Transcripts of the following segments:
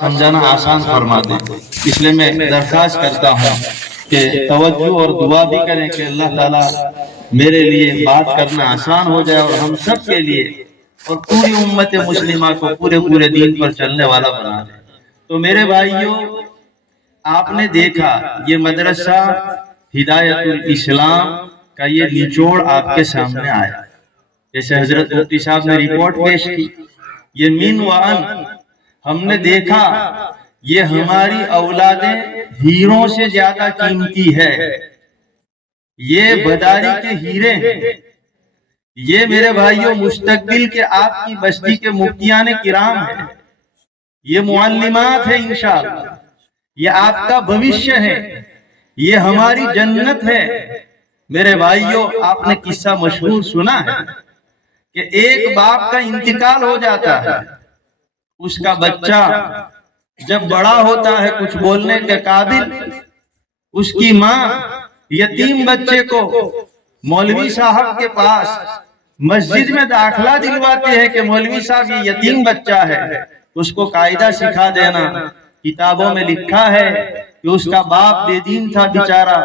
سمجھانا آسان فرما دیں، اس لیے میں درخواست کرتا ہوں کہ توجہ اور دعا بھی کریں کہ اللہ تعالیٰ میرے لیے بات کرنا آسان ہو جائے اور ہم سب کے لیے اور پوری امت مسلمہ کو پورے دین پر چلنے والا بنا دے۔ تو میرے بھائیوں، آپ نے دیکھا یہ مدرسہ ہدایت الاسلام کا یہ نچوڑ آپ کے سامنے آیا، جیسے حضرت مفتی صاحب نے رپورٹ پیش کی، یہ من و ان ہم نے دیکھا یہ ہماری اولادیں ہیروں سے زیادہ قیمتی ہے، یہ بداری کے ہیرے ہیں، یہ میرے بھائیوں مستقبل کے آپ کی بستی کے مفتیان کرام ہیں، یہ معلمات ہیں انشاءاللہ، یہ آپ کا بھوشیہ ہے، یہ ہماری جنت ہے۔ میرے بھائیوں، آپ نے قصہ مشہور سنا ہے کہ ایک باپ کا انتقال ہو جاتا ہے، اس کا بچہ جب بڑا ہوتا ہے کچھ بولنے کے قابل، اس کی ماں یتیم بچے کو مولوی صاحب کے پاس مسجد میں داخلہ دلواتے ہیں کہ مولوی صاحب یہ یتیم بچہ ہے، اس کو قاعدہ سکھا دینا۔ کتابوں میں لکھا ہے کہ اس کا باپ بے دین تھا بیچارہ،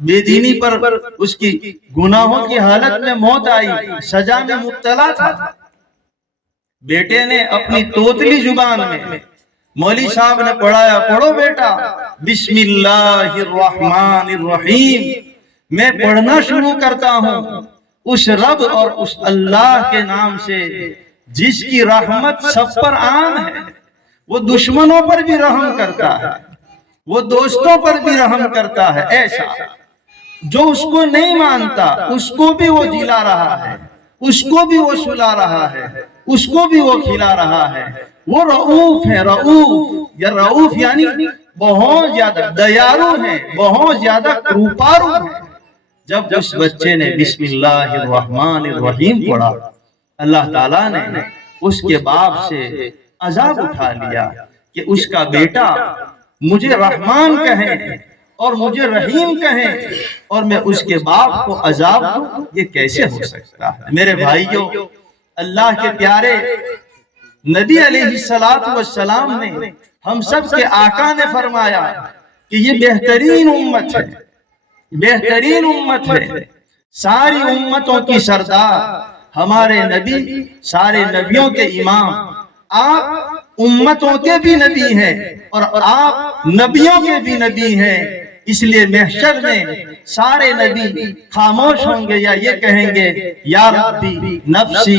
بے دینی پر اس کی گناہوں کی حالت میں موت آئی، سزا میں مبتلا تھا۔ بیٹے نے اپنی توتلی زبان میں مولوی صاحب نے پڑھایا، پڑھو بیٹا بسم اللہ الرحمن الرحیم، میں پڑھنا شروع کرتا ہوں اس رب اور اس اللہ کے نام سے جس کی رحمت سب پر عام ہے، وہ دشمنوں پر بھی رحم کرتا ہے، وہ دوستوں پر بھی رحم کرتا ہے، ایسا جو اس کو نہیں مانتا اس کو بھی وہ جلا رہا ہے، اس کو بھی وہ سلا رہا ہے، اس کو بھی وہ کھلا رہا ہے، وہ رؤوف ہے۔ رؤوف یا رؤوف یعنی بہت زیادہ دیالو ہے، بہت زیادہ کروپارو ہے۔ جب اس بچے نے بسم اللہ الرحمن الرحیم پڑھا، اللہ تعالیٰ نے اس کے باپ سے عذاب اٹھا لیا کہ اس کا بیٹا مجھے رحمان کہیں اور مجھے رحیم کہیں اور میں اس کے باپ کو عذاب دوں، یہ کیسے ہو سکتا ہے؟ میرے بھائیوں، اللہ کے پیارے نبی علیہ السلام نے، ہم سب کے آقا نے فرمایا کہ یہ بہترین امت ہے، بہترین امت ہے، ساری امتوں کی سردار، ہمارے نبی سارے نبیوں کے امام، آپ امتوں کے بھی نبی ہیں اور آپ نبیوں کے بھی نبی ہیں، اس لیے محشر میں سارے نبی خاموش ہوں گے یا یہ کہیں گے یا ربی نفسی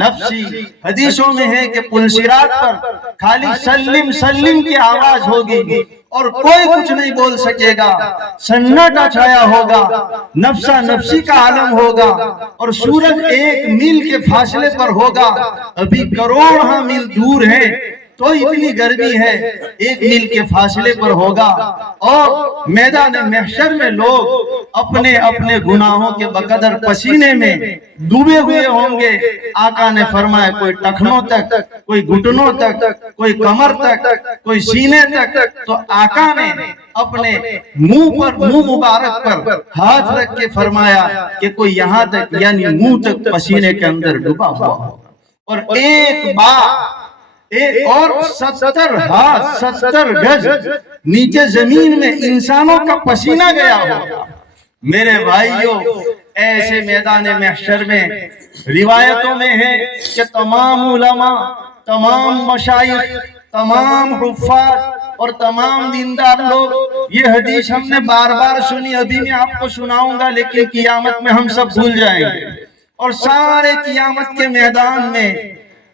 نفسی۔ حدیثوں میں ہے کہ پل صراط پر خالی سلم سلم کی آواز ہوگی اور کوئی کچھ نہیں بول سکے گا، سناٹا چھایا ہوگا، نفسا نفسی کا عالم ہوگا اور سورج ایک میل کے فاصلے پر ہوگا، ابھی کروڑ میل دور ہے تو اتنی گرمی ہے، ایک میل کے فاصلے پر ہوگا اور میدان محشر میں لوگ اپنے اپنے گناہوں کے بقدر پسینے میں ڈوبے ہوئے ہوں گے۔ آقا نے فرمایا کوئی ٹخنوں تک، کوئی گھٹنوں تک، کوئی کمر تک، کوئی سینے تک، تو آقا نے اپنے منہ مبارک پر ہاتھ رکھ کے فرمایا کہ کوئی یہاں تک یعنی منہ تک پسینے کے اندر ڈوبا ہوا ہوگا، اور ایک بار اور 70 ہاتھ 70 گز نیچے زمین میں انسانوں کا پسینہ گیا ہوگا۔ میرے بھائیوں، ایسے میدان محشر میں روایتوں میں ہے کہ تمام علماء، تمام مشائخ، تمام حفاظ اور تمام دیندار لوگ، یہ حدیث ہم نے بار بار سنی، ابھی میں آپ کو سناؤں گا لیکن قیامت میں ہم سب بھول جائیں گے، اور سارے قیامت کے میدان میں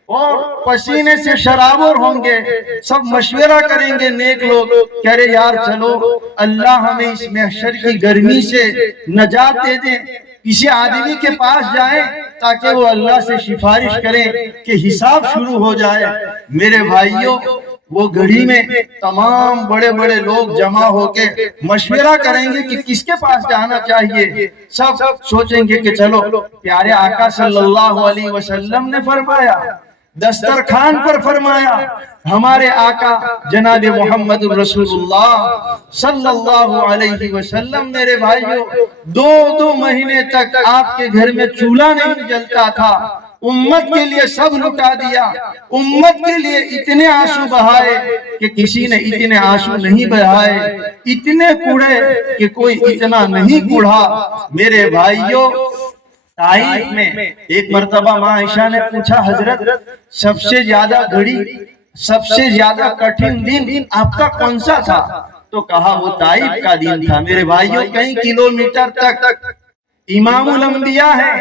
اور پسینے سے شرابور ہوں گے، سب مشورہ کریں گے نیک لوگ، کہہ رہے یار چلو اللہ ہمیں اس محشر کی گرمی سے نجات دے دیں، کسی آدمی کے پاس جائیں تاکہ وہ اللہ سے سفارش کریں کہ حساب شروع ہو جائے۔ میرے بھائیوں، وہ گھڑی میں تمام بڑے بڑے لوگ جمع ہو کے مشورہ کریں گے کہ کس کے پاس جانا چاہیے، سب سوچیں گے کہ چلو پیارے آقا صلی اللہ علیہ وسلم نے فرمایا، دسترخوان پر فرمایا، ہمارے آقا جناب محمد رسول اللہ صلی اللہ علیہ وسلم، میرے بھائیوں 2 مہینے تک آپ کے گھر میں چولہا نہیں جلتا تھا، امت کے لیے سب لٹا دیا، امت کے لیے اتنے آنسو بہائے کہ کسی نے اتنے آنسو نہیں بہائے، اتنے کوڑے کہ کوئی اتنا نہیں کوڑا۔ میرے بھائیوں، طائف میں ایک مرتبہ ماں عائشہ نے پوچھا، حضرت سب سے زیادہ گھڑی، سب سے زیادہ کٹھن دن آپ کا کون سا تھا؟ تو کہا وہ طائف کا دن تھا۔ میرے بھائیوں، کئی کلومیٹر تک امام الانبیاء ہے،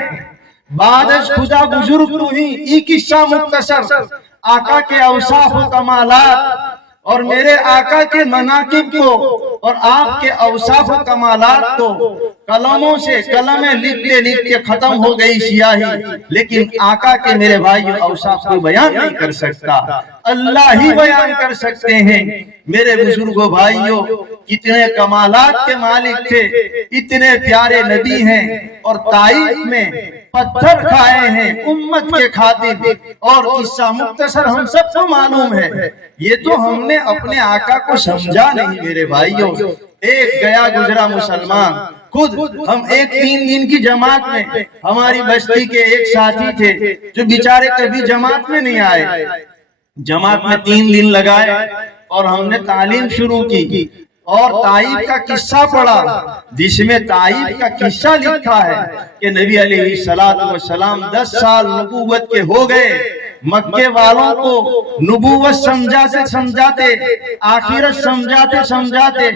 بعد از خدا بزرگ تو ہی، ای قصہ مختصر آقا کے اوصاف و کمالات اور میرے آقا کے مناقب کو اور آپ کے اوصاف و کمالات کو قلموں سے قلمیں لکھتے لکھتے ختم ہو گئی سیاہی، لیکن آقا کے میرے بھائی اوصاف کو بیان نہیں کر سکتا، اللہ ہی بیان کر سکتے ہیں۔ میرے بزرگوں بھائیوں، کتنے کمالات کے مالک تھے، اتنے پیارے نبی ہیں، اور طائف میں پتھر کھائے ہیں امت کے خاطر، اور قصہ مختصر ہم سب کو معلوم ہے۔ یہ تو ہم نے اپنے آقا کو سمجھا نہیں میرے بھائیوں۔ ایک گیا گزرا مسلمان، خود ہم ایک 3 دن کی جماعت میں، ہماری بستی کے ایک ساتھی تھے جو بیچارے کبھی جماعت میں نہیں آئے، جماعت میں 3 دن لگائے اور ہم نے تعلیم شروع کی، اور طائف کا قصہ پڑھا، جس میں طائف کا قصہ لکھا ہے کہ نبی علیہ السلام 10 سال نبوت کے ہو گئے، مکے والوں کو نبوت سمجھاتے سمجھاتے، آخرت سمجھاتے سمجھاتے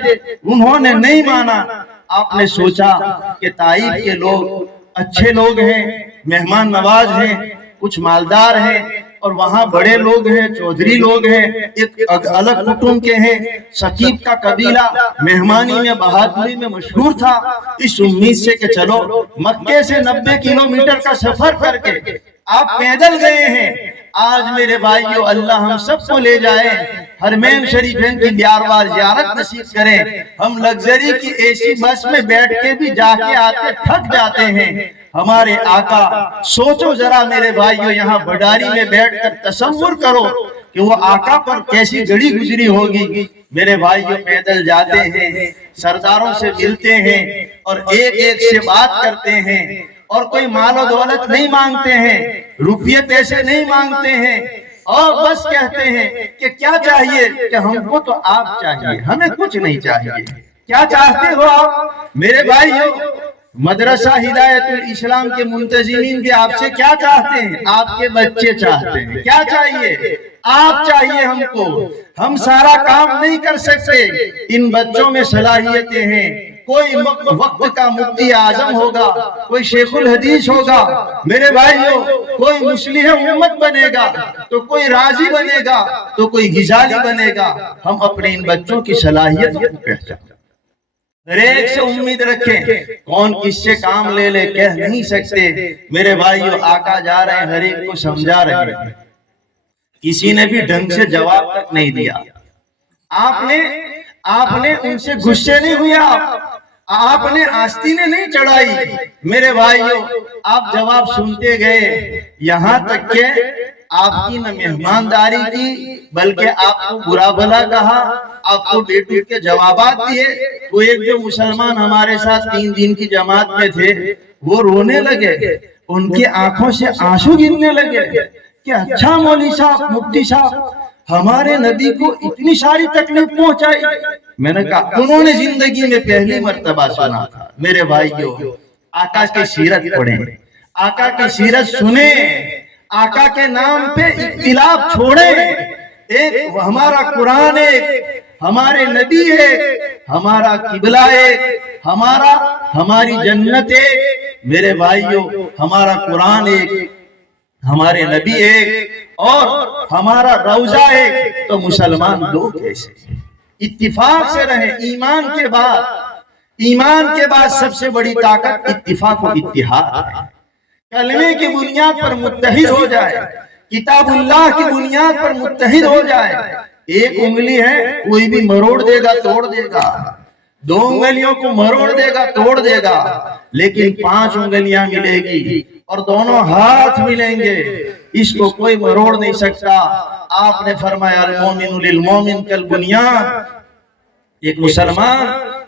انہوں نے نہیں مانا۔ آپ نے سوچا کہ طائف کے لوگ اچھے لوگ ہیں، مہمان نواز ہیں، کچھ مالدار ہیں، اور وہاں بڑے لوگ ہیں، چودھری لوگ ہیں، ایک الگ کٹم کے ہیں، ثقیف کا قبیلہ مہمانی میں بہادری میں مشہور تھا۔ اس امید سے کہ چلو مکے سے 90 کلومیٹر کا سفر کر کے آپ پیدل گئے ہیں، آج میرے بھائیو اللہ ہم سب کو لے جائے، حرمین شریفین کی بیار زیارت نصیب کریں۔ ہم لگزری کی اے سی بس میں بیٹھ کے بھی جا کے آتے تھک جاتے ہیں۔ ہمارے آقا، سوچو ذرا میرے بھائیو، یہاں بڑاری میں بیٹھ کر تصور کرو کہ وہ آقا پر کیسی گھڑی گزری ہوگی۔ میرے بھائیو، پیدل جاتے ہیں، سرداروں سے ملتے ہیں، اور ایک ایک سے بات کرتے ہیں، اور کوئی مال و دولت نہیں مانگتے ہیں، روپیے پیسے نہیں مانگتے ہیں، اور بس کہتے ہیں کہ کیا چاہیے؟ کہ ہم کو تو آپ چاہیے، ہمیں کچھ نہیں چاہیے۔ کیا چاہتے ہو آپ؟ میرے بھائیو، مدرسہ ہدایت الاسلام کے منتظمین بھی آپ سے کیا چاہتے ہیں؟ آپ کے بچے چاہتے ہیں۔ کیا چاہیے؟ آپ چاہیے ہم کو۔ ہم سارا کام نہیں کر سکتے، ان بچوں میں صلاحیتیں ہیں۔ کوئی وقت کا مفتی اعظم ہوگا، کوئی شیخ الحدیث ہوگا، میرے بھائیو، کوئی مصلح امت بنے گا، تو کوئی راضی بنے گا، تو کوئی غزالی بنے گا۔ ہم اپنے ان بچوں کی صلاحیت کو پہچانیں، ہر ایک سے امید رکھیں، کون کس سے کام لے لے کہہ نہیں سکتے۔ میرے بھائیو، آقا جا رہے ہیں، ہر ایک کو سمجھا رہے ہیں، کسی نے بھی ڈھنگ سے جواب تک نہیں دیا۔ آپ نے ان سے غصے نہیں ہوئے، آپ نے آستینیں نہیں چڑھائی۔ میرے بھائیو، آپ جواب سنتے گئے، یہاں تک کہ آپ کی نہ مہمانداری کی، بلکہ آپ کو برا بھلا کہا، آپ کو بیٹو کے جوابات دیے۔ وہ ایک جو مسلمان ہمارے ساتھ 3 دن کی جماعت میں تھے، وہ رونے لگے، ان کی آنکھوں سے آنسو گرنے لگے کہ اچھا مولوی صاحب، مفتی صاحب، ہمارے نبی کو اتنی ساری تکلیف پہنچائی۔ میں نے کہا انہوں نے زندگی میں پہلی مرتبہ سنا تھا۔ میرے بھائیو، آقا کی سیرت پڑھیں، آقا کی سیرت سنیں، آقا کے نام پہ اختلاف چھوڑیں۔ ایک ہمارا قرآن ایک، ہمارے نبی ایک، ہمارا قبلہ ایک، ہماری جنت ایک۔ میرے بھائیو، ہمارا قرآن ایک، ہمارے نبی ایک، اور ہمارا روضہ ایک، تو مسلمان دو کیسے؟ اتفاق سے رہیں۔ ایمان کے بعد سب سے بڑی طاقت اتفاق و اتحاد ہے۔ کلمے کی بنیاد پر متحد ہو جائے، کتاب اللہ کی بنیاد پر متحد ہو جائے۔ ایک انگلی ہے، کوئی بھی مروڑ دے گا، توڑ دے گا، 2 انگلیوں کو مروڑ دے گا، توڑ دے گا، لیکن 5 انگلیاں ملے گی اور دونوں ہاتھ ملیں گے، اس کو کوئی مروڑ نہیں سکتا۔ آپ نے فرمایا المومن للمومن کالبنیان، ایک مسلمان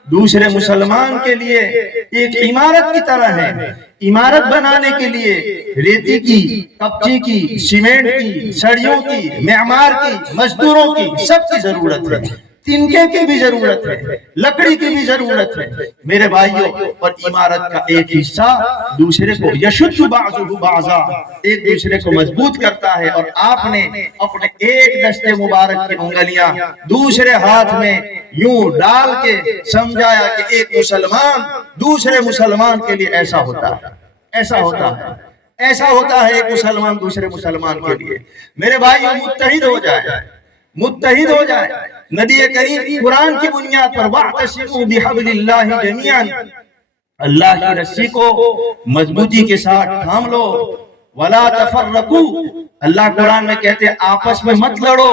دوسرے مسلمان کے لیے ایک عمارت کی طرح ہے. عمارت بنانے کے لیے ریتی کی، کپچی کی، سیمنٹ کی، سڑیوں کی، معمار کی، مزدوروں کی، سب کی ضرورت ہے. تنکے کی بھی ضرورت ہے، لکڑی کی بھی ضرورت ہے میرے بھائیوں. اور عمارت کا ایک حصہ دوسرے کو یشد بعضہ بعضا، ایک دوسرے کو مضبوط کرتا ہے. اور آپ نے اپنے ایک دستے مبارک کی انگلیاں دوسرے ہاتھ میں یوں ڈال کے سمجھایا کہ ایک مسلمان دوسرے مسلمان کے لیے ایسا ہوتا ہے، ایسا ہوتا ہے، ایسا ہوتا ہے ایک مسلمان دوسرے مسلمان کے لیے. میرے بھائیوں متحد ہو جائے، متحد ہو جائے. نبی کریم قرآن کی بنیاد پر وَاعْتَصِمُوا بِحَبْلِ اللَّهِ جَمِيعًا، اللہ کی رسی کو مضبوطی کے ساتھ تھام لو. وَلَا تَفَرَّقُوا، اللہ قرآن میں کہتے ہیں آپس میں مت لڑو.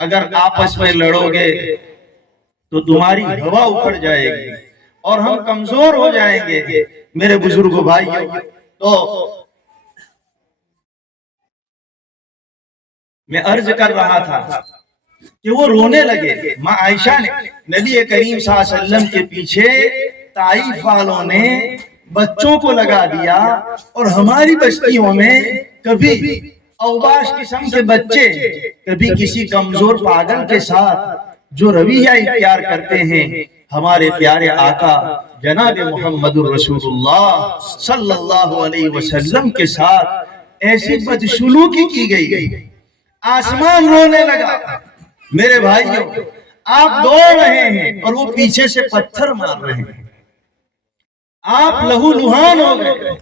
اگر آپس میں لڑو گے تو تمہاری ہوا اکھڑ جائے گی اور ہم کمزور ہو جائیں گے. میرے بزرگوں بھائیوں، تو میں عرض کر رہا تھا کہ وہ رونے لگے. ماں عائشہ نے نبی کریم صلی اللہ علیہ وسلم کے پیچھے طائف والوں نے بچوں کو لگا دیا، اور ہماری بستیوں میں کبھی اوباش قسم کے بچے، کبھی کسی کمزور پاگل کے ساتھ جو رویہ اختیار کرتے ہیں. ہمارے پیارے آقا جناب محمد الرسول اللہ صلی اللہ علیہ وسلم کے ساتھ ایسی بدسلوکی کی گئی. آسمان رونے لگا. میرے بھائیوں، آپ دوڑ رہے ہیں اور وہ پیچھے سے پتھر مار رہے ہیں. آپ لہو لہان ہو گئے.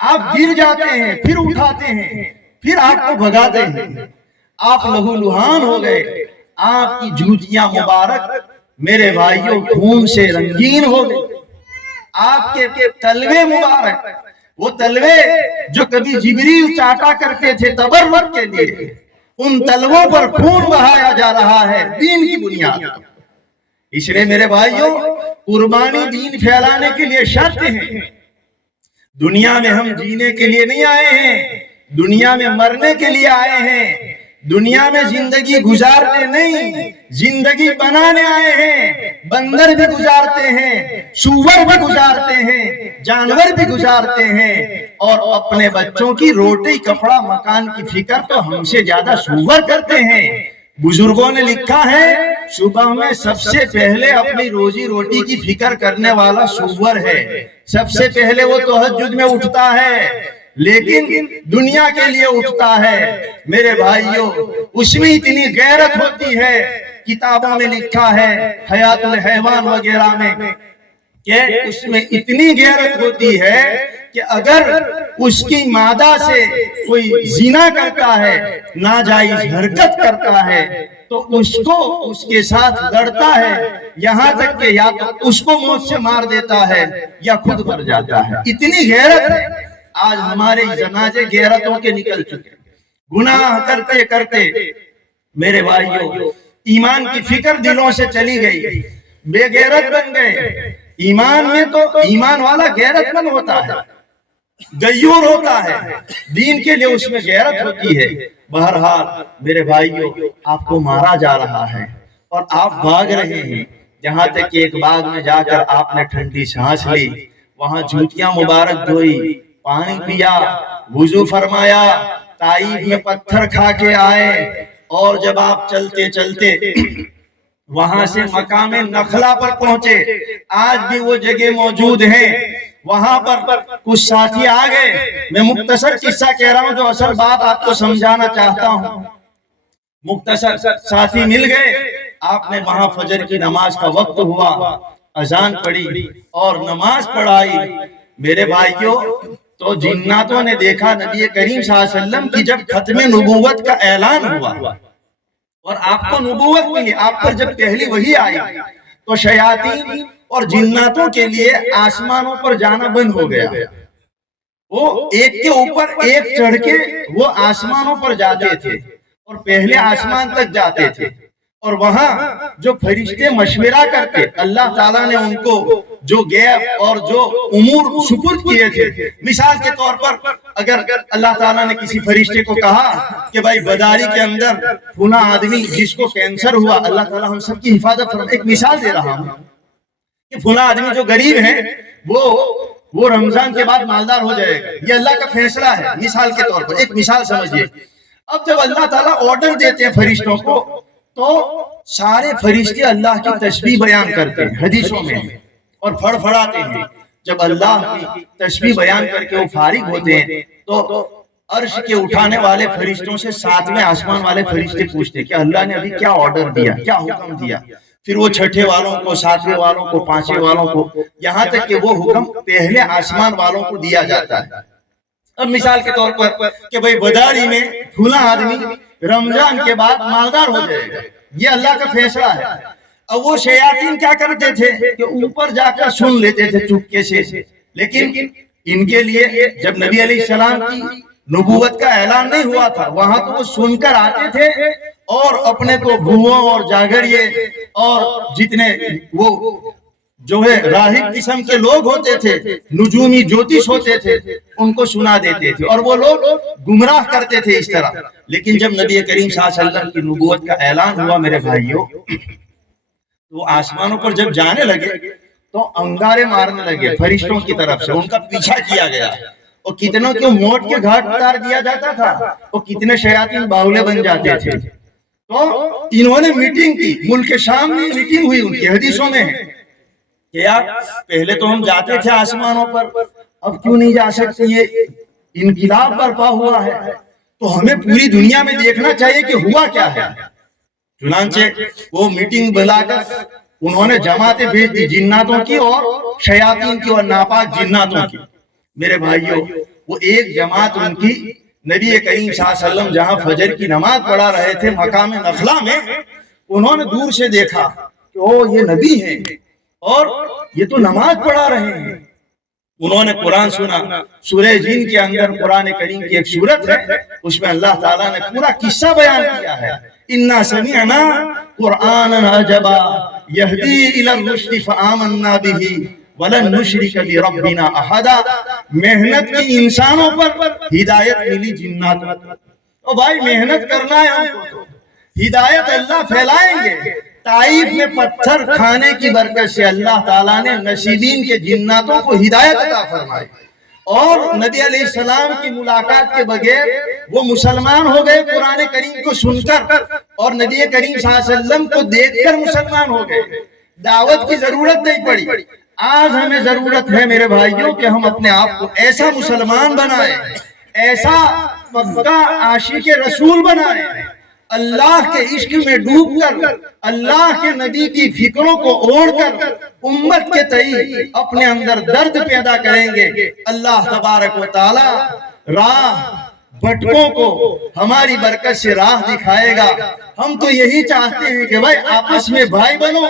آپ گر جاتے ہیں، پھر اٹھاتے ہیں، پھر آپ کو بھگاتے ہیں. آپ لہو لہان ہو گئے. آپ کی جوتیاں مبارک میرے بھائیوں خون سے رنگین ہو گئے. آپ کے تلوے مبارک، وہ تلوے جو کبھی جبریل چاٹا کرتے تھے تبرک کے لیے، ان تلووں پر خون بہایا جا رہا ہے دین کی بنیاد. اس لیے میرے بھائیوں، قربانی دین پھیلانے کے لیے شرط ہے. دنیا میں ہم جینے کے لیے نہیں آئے ہیں، دنیا میں مرنے کے لیے آئے ہیں. دنیا میں زندگی گزارنے نہیں، زندگی بنانے آئے ہیں. بندر بھی گزارتے ہیں، سور بھی گزارتے ہیں، جانور بھی گزارتے ہیں، اور اپنے بچوں کی روٹی کپڑا مکان کی فکر تو ہم سے زیادہ سور کرتے ہیں. بزرگوں نے لکھا ہے صبح میں سب سے پہلے اپنی روزی روٹی کی فکر کرنے والا سور ہے. سب سے پہلے وہ تہجد میں اٹھتا ہے، لیکن دنیا کے لیے اٹھتا ہے. میرے بھائیوں، اس میں اتنی غیرت ہوتی ہے. کتابوں میں لکھا ہے حیات الحیوان وغیرہ میں کہ اس میں اتنی غیرت ہوتی ہے کہ اگر اس کی مادہ سے کوئی زنا کرتا ہے، ناجائز حرکت کرتا ہے، تو اس کو اس کے ساتھ لڑتا ہے، یہاں تک کہ یا تو اس کو موت سے مار دیتا ہے یا خود مر جاتا ہے. اتنی غیرت ہے. آج ہمارے جنازے غیرتوں کے نکل چکے. گناہ کرتے کرتے میرے بھائیوں ایمان کی فکر دلوں سے چلی گئی، بے غیرت بن گئے. ایمان میں تو ایمان والا غیرت مند ہوتا ہے، غیور ہوتا ہے، دین کے لیے اس میں غیرت ہوتی ہے. بہرحال میرے بھائیوں، آپ کو مارا جا رہا ہے اور آپ بھاگ رہے ہیں. جہاں تک کہ ایک باغ میں جا کر آپ نے ٹھنڈی سانس لی، وہاں جوتیاں مبارک دھوئی، پانی پیا، وضو فرمایا، طائف میں پتھر کھا کے آئے. اور جب آپ چلتے چلتے وہاں سے مقام نخلا پر پہنچے، آج بھی وہ جگہ موجود ہیں. وہاں پر کچھ ساتھی آ گئے. میں مختصر قصہ کہہ رہا ہوں جو اصل بات آپ کو سمجھانا چاہتا ہوں. مختصر ساتھی مل گئے. آپ نے وہاں فجر کی نماز کا وقت ہوا، اذان پڑھی اور نماز پڑھائی. میرے بھائیوں، تو جناتوں نے دیکھا نبی کریم صلی اللہ علیہ وسلم کی جب ختم نبوت کا اعلان ہوا اور آپ کو نبوت ملی، آپ پر جب پہلی وحی آئی، تو شیاطین اور جناتوں کے لیے آسمانوں پر جانا بند ہو گیا. وہ ایک کے اوپر ایک چڑھ کے وہ آسمانوں پر جاتے تھے اور پہلے آسمان تک جاتے تھے. اور وہاں جو فرشتے مشورہ کرتے، اللہ تعالیٰ نے ان کو جو غیب اور جو امور سپرد کیے تھے. مثال کے طور پر اگر اللہ تعالیٰ نے کسی فرشتے کو کہا کہ بھائی بداری کے اندر فلاں آدمی جس کو کینسر ہوا، اللہ تعالیٰ ہم سب کی حفاظت فرمائے. ایک مثال دے رہا ہوں. کہ فلاں آدمی جو غریب ہے وہ رمضان کے بعد مالدار ہو جائے گا، یہ اللہ کا فیصلہ ہے، مثال کے طور پر ایک مثال سمجھیے۔ اب جب اللہ تعالیٰ آرڈر دیتے ہیں فرشتوں کو تو سارے فرشتے اللہ کی تسبیح بیان کرتے ہیں حدیثوں میں اور فڑفڑاتے ہیں۔ جب اللہ کی تسبیح بیان کر کے وہ فارغ ہوتے ہیں تو عرش کے اٹھانے والے فرشتوں سے ساتویں آسمان والے فرشتے پوچھتے کہ اللہ نے ابھی کیا آرڈر دیا، کیا حکم دیا؟ پھر وہ چھٹے والوں کو، ساتویں والوں کو، پانچویں والوں کو، یہاں تک کہ وہ حکم پہلے آسمان والوں کو دیا جاتا ہے۔ اب مثال کے طور پر کہ بھئی بداری میں فلاں آدمی رمضان کے بعد مالدار ہو جائے گا، یہ اللہ کا فیصلہ ہے۔ اب وہ شیاطین کیا کرتے تھے کہ اوپر جا کر سن لیتے تھے چپکے سے، لیکن ان کے لیے جب نبی علیہ السلام کی نبوت کا اعلان نہیں ہوا تھا وہاں تو وہ سن کر آتے تھے اور اپنے کو بھوؤں اور جاگریے اور جتنے وہ جو ہے راہب قسم کے لوگ ہوتے تھے، نجومی جوتش ہوتے تھے، ان کو سنا دیتے تھے اور وہ لوگ گمراہ کرتے تھے اس طرح۔ لیکن جب نبی کریم صلی اللہ علیہ وسلم کی نبوت کا اعلان ہوا میرے بھائیوں، تو آسمانوں پر جب جانے لگے تو انگارے مارنے لگے فرشتوں کی طرف سے، ان کا پیچھا کیا گیا اور کتنوں کو موت کے گھاٹ اتار دیا جاتا تھا اور کتنے شیاطین باولے بن جاتے تھے۔ تو انہوں نے میٹنگ کی، ملک شام میں میٹنگ ہوئی ان کی، حدیثوں میں ہے کہ یار پہلے تو ہم جاتے تھے آسمانوں پر، اب کیوں نہیں جا سکتے؟ یہ انقلاب برپا ہوا ہے تو ہمیں پوری دنیا میں دیکھنا چاہیے کہ ہوا کیا ہے۔ چنانچہ وہ میٹنگ بلا کر انہوں نے جماعتیں بھیج دی، جناتوں کی اور شیاطین کی اور ناپاک جناتوں کی۔ میرے بھائیوں وہ ایک جماعت ان کی نبی کریم صلی اللہ علیہ وسلم جہاں فجر کی نماز پڑھا رہے تھے مقام نخلا میں، انہوں نے دور سے دیکھا کہ او یہ نبی ہیں اور یہ تو نماز پڑھا رہے ہیں۔ انہوں نے قرآن سنا، سورہ جن کے اندر قرآن کریم کی ایک سورت ہے، اس میں اللہ تعالیٰ نے پورا قصہ بیان کیا ہے۔ اِنَّا سَمِعْنَا قُرْآنًا عَجَبًا يَهْدِي إِلَى الرُّشْدِ فَآمَنَّا بِهِ وَلَن نُشْرِكَ بِرَبِّنَا أَحَدًا۔ محنت کی انسانوں پر ہدایت ملی جناتوں کو۔ اور بھائی محنت کرنا ہے ہم کو، ہدایت اللہ پھیلائیں گے۔ طائف میں پتھر کھانے کی برکت سے اللہ تعالیٰ نے نصیبین کے جناتوں کو ہدایت عطا فرمائی، اور نبی علیہ السلام کی ملاقات کے بغیر وہ مسلمان ہو گئے قرآن کریم کو سن کر، اور نبی کریم صلی اللہ علیہ وسلم کو دیکھ کر مسلمان ہو گئے۔ دعوت کی ضرورت نہیں پڑی۔ آج ہمیں ضرورت ہے میرے بھائیوں کہ ہم اپنے آپ کو ایسا مسلمان بنائیں، ایسا پکا عاشق رسول بنائیں، اللہ کے عشق میں ڈوب کر، اللہ کے نبی کی فکروں کو اوڑھ کر امت کے تئیں اپنے اندر درد پیدا کریں گے۔ اللہ تبارک و تعالی راہ بھٹکوں کو ہماری برکت سے راہ دکھائے گا۔ ہم تو یہی چاہتے ہیں کہ بھائی آپس میں بھائی بنو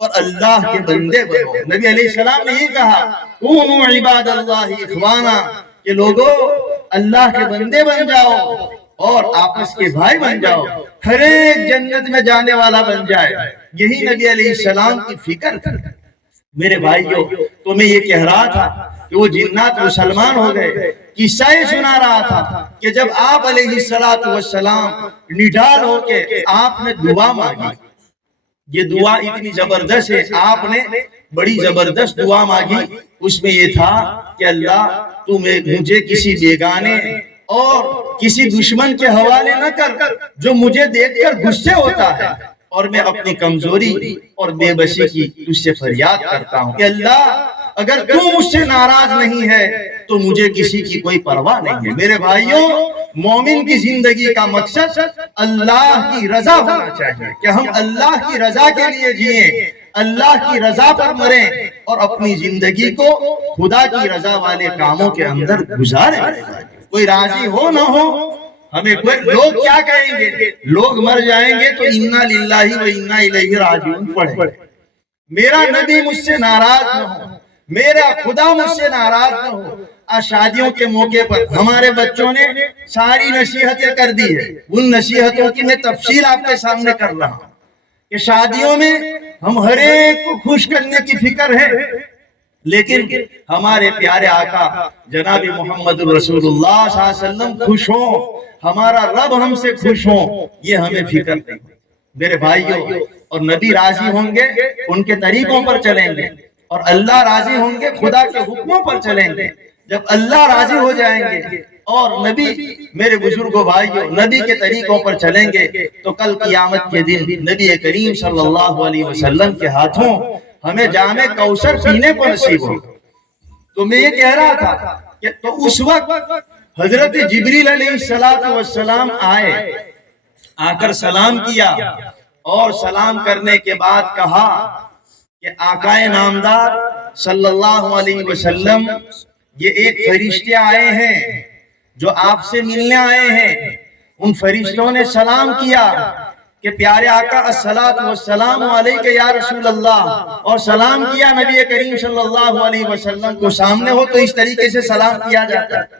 اور اللہ کے بندے بنو۔ نبی علیہ السلام نے یہ کہا کونوا عباد اللہ اخوانا، کہ لوگوں اللہ کے بندے بن جاؤ اور آپس کے بھائی بن جاؤ، ہر ایک جنت میں جانے والا بن جائے۔ یہی نبی علیہ السلام کی فکر تھی۔ میرے بھائیوں تو میں یہ کہہ رہا تھا کہ وہ جنات مسلمان ہو گئے۔ قصہ یہ سنا رہا تھا کہ جب آپ علیہ السلام نڈال ہو کے آپ نے دعا مانگی، یہ دعا اتنی زبردست ہے، آپ نے بڑی زبردست دعا مانگی۔ اس میں یہ تھا کہ اللہ تو مجھے کسی بیگانے اور کسی دشمن کے حوالے نہ کر جو مجھے دیکھ کر غصے ہوتا ہے، اور میں اپنی کمزوری اور بے بسی کی تجھ سے فریاد کرتا ہوں کہ اللہ اگر تو مجھ سے ناراض نہیں ہے تو مجھے کسی کی کوئی پرواہ نہیں ہے۔ میرے بھائیوں مومن کی زندگی کا مقصد اللہ کی رضا ہونا چاہیے کہ ہم اللہ کی رضا کے لیے جئیں، اللہ کی رضا پر مریں اور اپنی زندگی کو خدا کی رضا والے کاموں کے اندر گزاریں۔ کوئی راضی ہو نہ ہو، ہمیں لوگ کیا کہیں گے؟ لوگ مر جائیں گے تو انا للہ و انا الیہ راجعون پڑھیں۔ میرا نبی مجھ سے ناراض نہ ہو، میرا خدا مجھ سے ناراض نہ ہو۔ آج شادیوں کے موقع پر ہمارے بچوں نے ساری نصیحتیں کر دی ہے، ان نصیحتوں کی میں تفصیل آپ کے سامنے کر رہا ہوں کہ شادیوں میں ہم ہر ایک کو خوش کرنے کی فکر ہے، لیکن ہمارے پیارے آقا جناب محمد رسول اللہ صلی اللہ علیہ وسلم خوش ہوں، ہمارا رب ہم سے خوش ہوں، یہ ہمیں فکر نہیں۔ میرے بھائیوں اور نبی راضی ہوں گے، ان کے طریقوں پر چلیں گے، اور اللہ راضی ہوں گے خدا کے حکموں پر چلیں گے. جب اللہ راضی ہو جائیں گے اور نبی میرے بزرگوں بھائیوں نبی کے طریقوں پر چلیں گے تو کل قیامت کے دن نبی کریم صلی اللہ علیہ وسلم کے ہاتھوں ہمیں جام کوثر پینے کو نصیب ہو. تو میں یہ کہہ رہا تھا کہ تو اس وقت حضرت جبریل علیہ السلام آئے, آ کر سلام کیا اور سلام کرنے کے بعد کہا کہ آقائے نامدار صلی اللہ علیہ وسلم یہ ایک فرشتے آئے ہیں جو آپ سے ملنے آئے ہیں. ان فرشتوں نے سلام کیا کہ پیارے آقا الصلاۃ والسلام علیک یا رسول اللہ, اور سلام کیا نبی کریم صلی اللہ علیہ وسلم کو. سامنے ہو تو اس طریقے سے سلام کیا جاتا ہے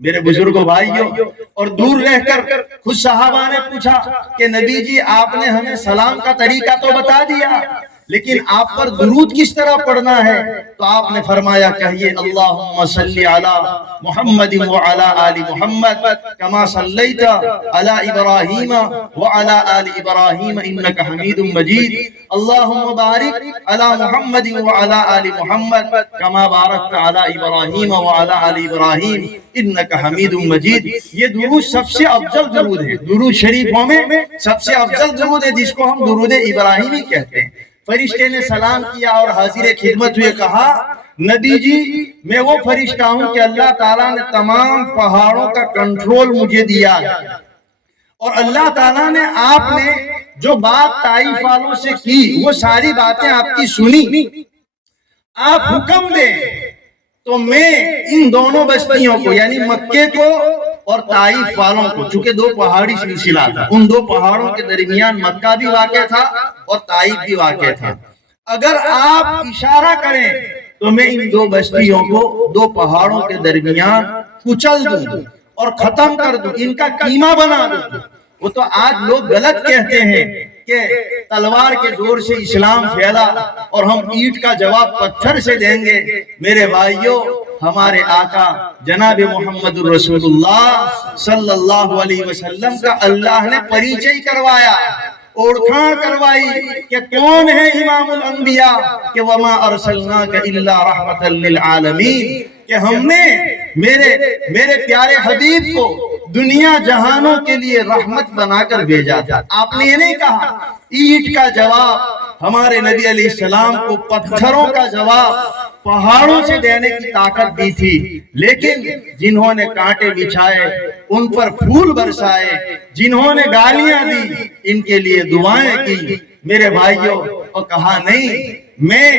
میرے بزرگوں بھائیوں. اور دور رہ کر خود صحابہ نے پوچھا کہ نبی جی آپ نے ہمیں سلام کا طریقہ تو بتا دیا لیکن آپ پر درود کس طرح پڑھنا ہے؟ تو آپ نے فرمایا کہیے اللہم صلی علی محمد وعلی آل محمد کما صلیت علی ابراہیم وعلی آل ابراہیم انک حمید مجید, اللہم بارک علی محمد وعلی آل محمد کما بارکت علی ابراہیم وعلی آل ابراہیم انک حمید مجید. یہ درود سب سے افضل درود ہے, درود شریفوں میں سب سے افضل درود ہے جس کو ہم درود ابراہیمی کہتے ہیں. فرشتے نے سلام کیا اور حاضر خدمت ہوئے کہا نبی جی میں وہ فرشتہ ہوں کہ اللہ تعالیٰ نے تمام پہاڑوں کا کنٹرول مجھے دیا اور اللہ تعالیٰ نے آپ نے جو بات طائف والوں سے کی وہ ساری باتیں آپ کی سنی. آپ حکم دیں تو میں ان دونوں بستیوں کو یعنی مکے کو اور طائف والوں کو, چونکہ دو پہاڑی سلسلہ تھا, ان دو پہاڑوں کے درمیان مکہ بھی واقع تھا اور طائف بھی واقع تھا, اگر آپ اشارہ کریں تو میں ان دو بستیوں کو دو پہاڑوں کے درمیان کچل دوں اور ختم کر دوں, ان کا قیمہ بنا دوں. وہ تو آج لوگ غلط کہتے ہیں کہ تلوار کے زور سے اسلام پھیلا اور ہم اینٹ کا جواب پتھر سے دیں گے. میرے بھائیوں ہمارے آقا جناب محمد رسول اللہ صلی اللہ علیہ وسلم کا اللہ نے پریچے کروایا, اوڑکھاں کروائی کہ کون ہے امام الانبیاء, کہ وما ارسلناک الا رحمتا للعالمین, کہ ہم نے میرے پیارے حبیب کو دنیا جہانوں کے لیے رحمت بنا کر بھیجا تھا. آپ نے یہ نہیں کہا اینٹ کا جواب ہمارے نبی علیہ السلام کو پتھروں کا جواب پہاڑوں سے دینے کی طاقت دی تھی, لیکن جنہوں نے کانٹے بچھائے ان پر پھول برسائے, جنہوں نے گالیاں دی ان کے لیے دعائیں کی. میرے بھائیوں اور کہا نہیں میں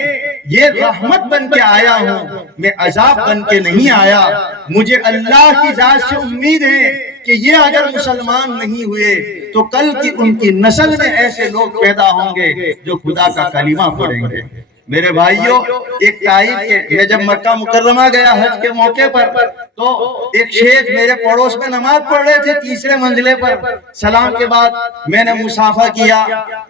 یہ رحمت بن کے آیا ہوں, میں عذاب بن کے نہیں آیا. مجھے اللہ کی ذات سے امید ہے کہ یہ اگر مسلمان نہیں ہوئے تو کل کی ان کی نسل میں ایسے لوگ پیدا ہوں گے جو خدا کا کلمہ پڑھیں گے. میرے بھائیوں ایک طائف کے میں جب مکہ مکرمہ گیا حج کے موقع پر تو ایک شیخ میرے پڑوس میں نماز پڑھ رہے تھے تیسرے منزلے پر. سلام کے بعد میں نے مصافحہ کیا,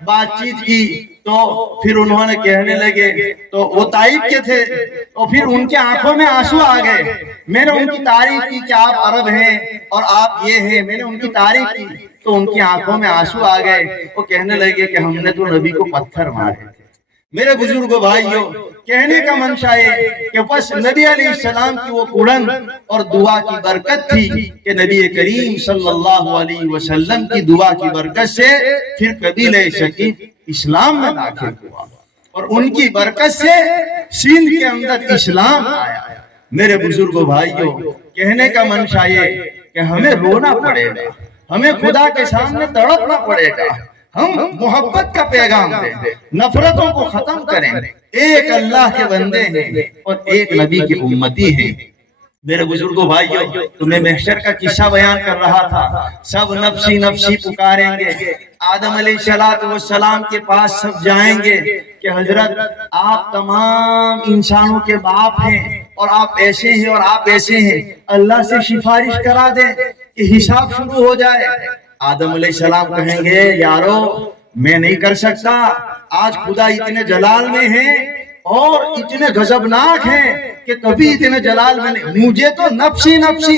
بات چیت کی, تو پھر انہوں نے کہنے لگے, تو وہ طائف کے تھے, تو پھر ان کے آنکھوں میں آنسو آ گئے. میں نے ان کی تعریف کی کہ آپ عرب ہیں اور آپ یہ ہیں, میں نے ان کی تعریف کی تو ان کی آنکھوں میں آنسو آ گئے. وہ کہنے لگے کہ ہم نے تو نبی کو پتھر مارے. میرے بزرگوں بھائیوں کہنے کا منشا ہے کہ بس نبی علیہ السلام کی وہ قرآن اور دعا کی برکت تھی کہ نبی کریم صلی اللہ علیہ وسلم کی دعا کی برکت سے پھر قبیلہ شکیم اسلام میں داخل ہوا اور ان کی برکت سے سندھ کے اندر اسلام آیا. میرے بزرگوں بھائیوں کہنے کا منشا یہ کہ ہمیں رونا پڑے گا, ہمیں خدا کے سامنے تڑپنا پڑے گا, ہم محبت کا پیغام دیں, نفرتوں کو ختم کریں. ایک اللہ کے بندے ہیں اور ایک نبی کی امتی ہیں. میرے بزرگوں بھائیوں تمہیں محشر کا قصہ بیان کر رہا تھا. سب نفسی نفسی پکاریں گے, آدم علیہ السلام کے پاس سب جائیں گے کہ حضرت آپ تمام انسانوں کے باپ ہیں اور آپ ایسے ہیں اور آپ ایسے ہیں, اللہ سے سفارش کرا دیں کہ حساب شروع ہو جائے. آدم علیہ السلام کہیں گے یارو میں نہیں کر سکتا, آج خدا اتنے جلال میں ہے اور اتنے غضبناک ہیں کہ کبھی اتنے جلال میں نہیں, مجھے تو نفسی نفسی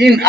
ان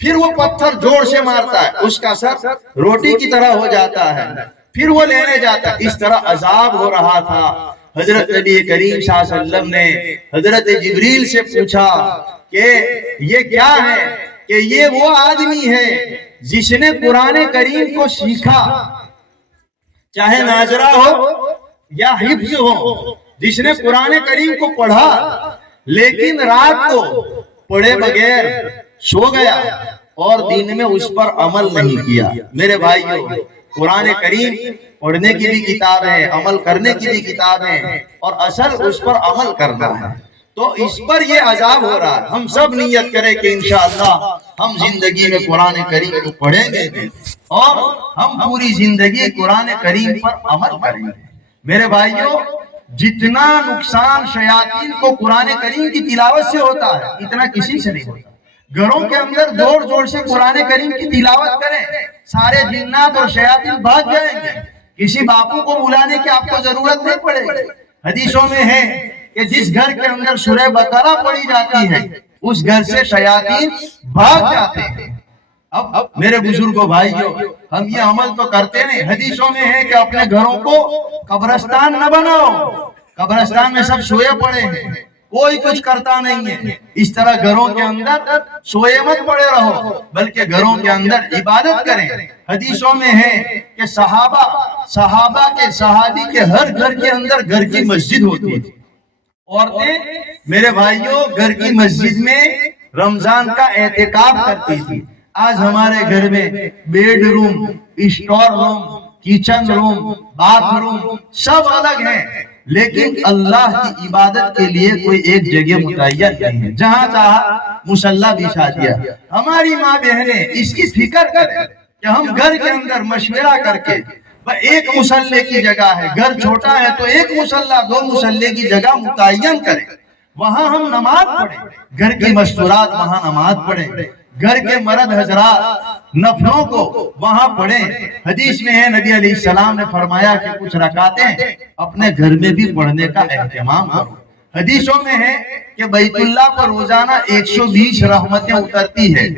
پھر وہ پتھر جوڑ سے مارتا ہے، اس کا سر روٹی کی طرح ہو جاتا ہے، پھر وہ لینے جاتا ہے۔ اس طرح عذاب ہو رہا تھا۔ حضرت نبی کریم صلی اللہ علیہ وسلم نے حضرت جبریل سے پوچھا کہ یہ کیا ہے؟ کہ یہ وہ آدمی ہے جس نے قرآن کریم کو سیکھا، چاہے ناظرہ ہو یا حفظ ہو، جس نے قرآن کریم کو پڑھا لیکن رات کو پڑھے بغیر سو گیا اور دن میں اس پر عمل نہیں کیا۔ میرے بھائیو، قرآن کریم پڑھنے کی بھی کتاب ہے، عمل کرنے کی بھی کتاب ہے، اور اصل اس پر عمل کرنا ہے۔ تو اس پر یہ عذاب ہو رہا ہے۔ ہم سب نیت کریں کہ انشاءاللہ ہم زندگی میں قرآن کریم کو پڑھیں گے اور ہم پوری زندگی قرآن کریم پر عمل کریں گے۔ میرے بھائیو، جتنا نقصان شیاطین کو قرآن کریم کی تلاوت سے ہوتا ہے اتنا کسی سے نہیں ہوتا۔ گھروں کے اندر زور زور سے قرآن کریم کی تلاوت کریں، سارے جنات اور شیاطین بھاگ جائیں گے۔ کسی باپو کو بلانے کی آپ کو ضرورت نہیں پڑے گی۔ حدیثوں میں ہے کہ جس گھر کے اندر سورہ بقرہ پڑھی جاتی ہے اس گھر سے شیاطین بھاگ جاتے ہیں۔ اب میرے بزرگوں بھائیوں، ہم یہ عمل تو کرتے نہیں۔ حدیثوں میں ہے کہ اپنے گھروں کو قبرستان نہ بناؤ، قبرستان میں سب سوئے پڑے ہیں، کوئی کچھ کرتا نہیں ہے۔ اس طرح گھروں کے اندر سوئے مت پڑے رہو، بلکہ گھروں کے اندر عبادت کریں۔ حدیثوں میں ہے کہ صحابہ کے صحابی کے ہر گھر کے اندر گھر کی مسجد ہوتی تھی۔ عورتیں میرے بھائیوں گھر کی مسجد میں رمضان کا اعتکاف کرتی تھی۔ آج ہمارے گھر میں bed room, store room, kitchen روم، باتھ روم سب الگ ہیں، لیکن اللہ کی عبادت کے لیے کوئی ایک جگہ متعین نہیں ہے۔ جہاں چاہا مصلی بچھا دیا۔ ہماری ماں بہنیں اس کی فکر کریں کہ ہم گھر کے اندر مشورہ کر کے ایک مصلی کی جگہ ہے، گھر چھوٹا ہے تو ایک مصلی، دو مصلی کی جگہ متعین کریں، وہاں ہم نماز پڑھیں، گھر کی مستورات وہاں نماز پڑھیں، گھر کے مرد حضرات نفلوں کو وہاں پڑھیں۔ حدیث میں ہے نبی علیہ السلام نے فرمایا کہ کچھ رکعتیں اپنے گھر میں بھی پڑھنے کا اہتمام کرو۔ حدیثوں میں ہے کہ بیت اللہ پر روزانہ 120 رحمتیں اترتی ہے،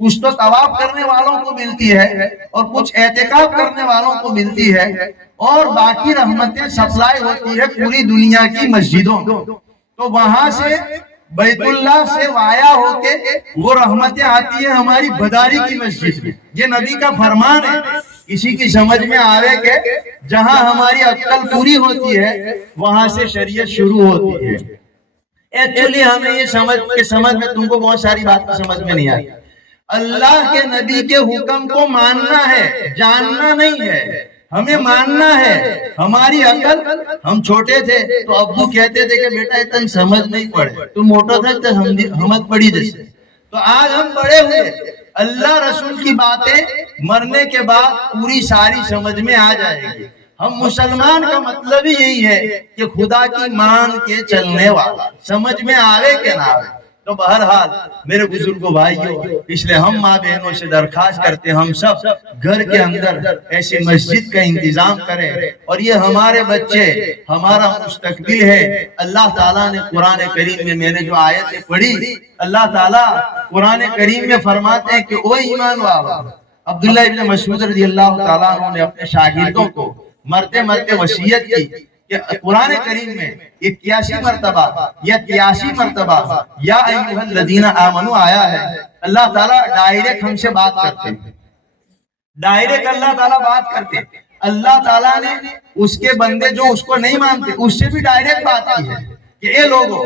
کچھ تو طواف کرنے والوں کو ملتی ہے اور کچھ اعتکاف کرنے والوں کو ملتی ہے، اور باقی رحمتیں سپلائی ہوتی ہے پوری دنیا کی مسجدوں کو۔ تو وہاں سے بیت اللہ سے وایا ہو کے وہ رحمتیں آتی ہیں ہماری بداری کی مسجد میں۔ یہ نبی کا فرمان ہے۔ کسی کی سمجھ میں آوے کہ جہاں ہماری عقل پوری ہوتی ہے وہاں سے شریعت شروع ہوتی ہے۔ ایکچولی ہمیں یہ سمجھ میں تم کو بہت ساری بات سمجھ میں نہیں آئی۔ اللہ کے نبی کے حکم کو ماننا ہے، جاننا نہیں ہے۔ ہمیں ماننا ہے۔ ہماری عقل، ہم چھوٹے تھے تو ابو کہتے تھے کہ بیٹا اتن سمجھ نہیں پڑے، تو موٹا تھا تو ہمت پڑی جیسے۔ تو آج ہم بڑے ہوئے، اللہ رسول کی باتیں مرنے کے بعد پوری ساری سمجھ میں آ جائے گی۔ ہم مسلمان کا مطلب ہی یہی ہے کہ خدا کی مان کے چلنے والا، سمجھ میں آوے کہ نہ آوے۔ تو بہرحال میرے بزرگوں بھائیوں، اس لیے ہم ماں بہنوں سے درخواست کرتے ہیں ہم سب گھر کے اندر ایسی مسجد کا انتظام کریں، اور یہ ہمارے بچے ہمارا مستقبل ہے۔ اللہ تعالیٰ نے قرآن کریم میں نے جو آیتیں پڑھی، اللہ تعالیٰ قرآن کریم میں فرماتے ہیں کہ او ایمان والو، عبداللہ ابن مسعود رضی اللہ تعالیٰ عنہ نے اپنے شاگردوں کو مرتے مرتے وصیت کی کہ قرآن کریم میں 81 مرتبہ یا 83 مرتبہ یا ایھا الذین آمنوا آیا ہے۔ اللہ تعالیٰ ڈائریکٹ ہم سے بات کرتے ہیں، ڈائریکٹ اللہ تعالیٰ بات کرتے ہیں۔ اللہ تعالیٰ نے اس کے بندے جو اس کو نہیں مانتے اس سے بھی ڈائریکٹ بات کی ہے کہ اے لوگوں،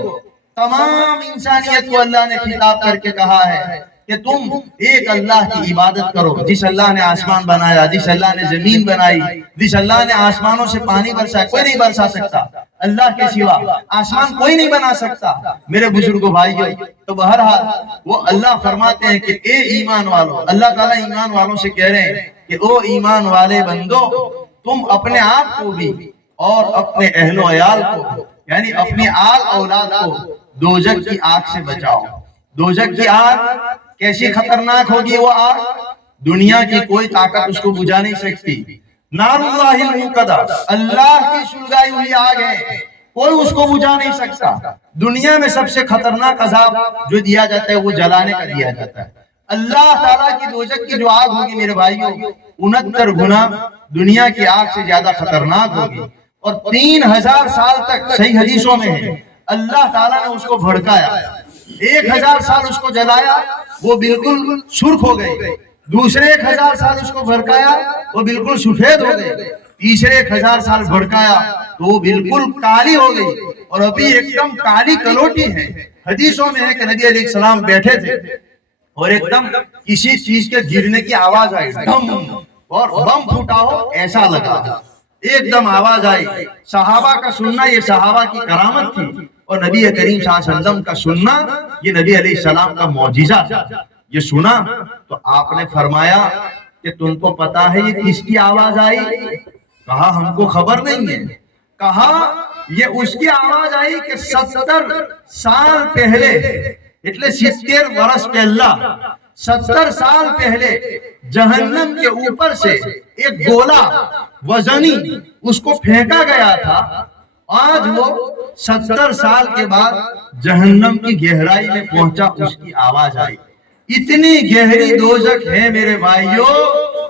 تمام انسانیت کو اللہ نے خطاب کر کے کہا ہے کہ تم ایک اللہ کی عبادت کرو، جس اللہ نے آسمان بنایا، جس اللہ نے زمین بنائی، جس اللہ نے آسمانوں سے پانی برسایا۔ کوئی نہیں برسا سکتا اللہ کے سوا، آسمان کوئی نہیں بنا سکتا میرے بزرگوں بھائیوں۔ تو بہرحال وہ اللہ فرماتے ہیں کہ اے ایمان والو، اللہ تعالیٰ ایمان والوں سے کہہ رہے ہیں کہ او ایمان والے بندو، تم اپنے آپ کو بھی اور اپنے اہل و عیال کو، یعنی اپنی آل اولاد کو دوزخ کی آگ سے بچاؤ۔ دوزخ کی آگ کیسی خطرناک ہوگی؟ وہ آگ دنیا کی کوئی طاقت اس کو بجھا نہیں سکتی۔ نار اللہ الموقدہ، اللہ کی سلگائی ہوئی آگ ہے، کوئی اس کو بجھا نہیں سکتا۔ دنیا میں سب سے خطرناک عذاب جو دیا جاتا ہے وہ جلانے کا دیا جاتا ہے۔ اللہ تعالیٰ کی دوزخ کی جو آگ ہوگی میرے بھائیوں 69 گنا دنیا کی آگ سے زیادہ خطرناک ہوگی، اور 3000 سال تک صحیح حدیثوں میں ہے اللہ تعالیٰ نے اس کو بھڑکایا، 1000 سال اس کو جلایا وہ بالکل سرخ ہو گئی، دوسرے 1000 سال اس کو بھڑکایا وہ بالکل سفید ہو گئی، تیسرے 1000 سال بھڑکایا تو وہ بالکل کالی ہو گئی، اور ابھی ایک دم کالی کلوٹی ہے۔ حدیثوں میں ہے کہ نبی علیہ السلام بیٹھے تھے اور ایک دم کسی چیز کے گرنے کی آواز آئی، دم، اور بم پھوٹا ہو ایسا لگا، ایک دم آواز آئی۔ صحابہ کا سننا یہ صحابہ کی کرامت تھی، اور نبی کریم صلی اللہ علیہ وسلم کا سننا یہ نبی علیہ السلام کا معجزہ تھا۔ یہ سنا تو آپ نے فرمایا کہ تم کو پتا ہے یہ کس کی آواز آئی؟ کہا ہم کو خبر نہیں ہے۔ کہا یہ اس کی آواز آئی کہ 70 سال پہلے، એટલે 70 برس پہلا، 70 سال پہلے جہنم کے اوپر سے ایک گولا وزنی اس کو پھینکا گیا تھا، آج وہ 70 سال کے بعد جہنم کی گہرائی میں پہنچا، اس کی آواز آئی۔ اتنی گہری دوزخ ہے میرے بھائیوں،